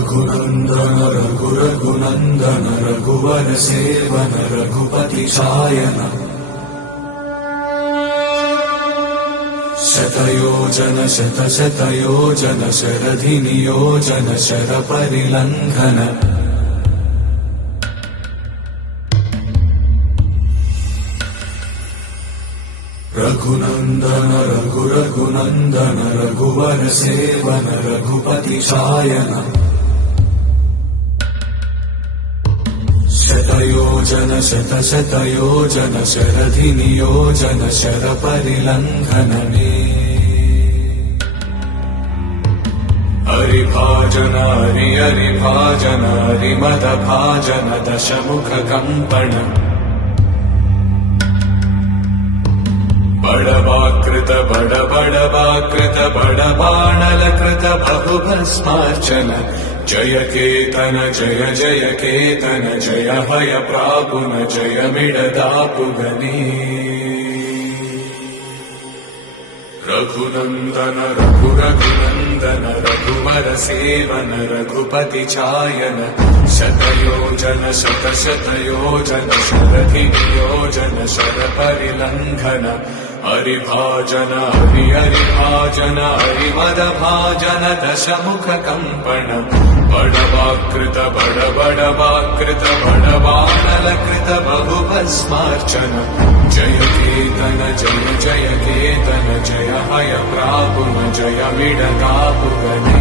रघुनन्दन रघुरघुनन्दन रघुवर seven Raghupati चायन शतयोजन शतशतयोजन शरधि नियोजन sir परिलंघन Raghunandan रघुरघुनन्दन रघुवर seven Raghupati चायन शतयोजन शतशतयोजन शरधि नियोजन sir परिलंघन हरिभाजन हरिभाजन हरिमद भाजन दशमुख कंपन बड़वाकृत बड़वाकृत बड़बाणलकृत बहुभस्मार्चन जय केतन जय जय केतन जय हय प्रापुन जय मिडदापुगनी रघुनन्दन रघुरघुनन्दन रघुवर सेवन रघुपति चायन शतयोजन शतशतयोजन शरधि नियोजन शर परिलंघन हरिभाजन हरिभाजन हरिमद भाजन दशमुख कंपन बड़वाकृत बड़वाकृत बड़बाणलकृत बहुभस्मार्चन जय केतन जय जय केतन जय हय प्रापुन जय मिडदापुगनी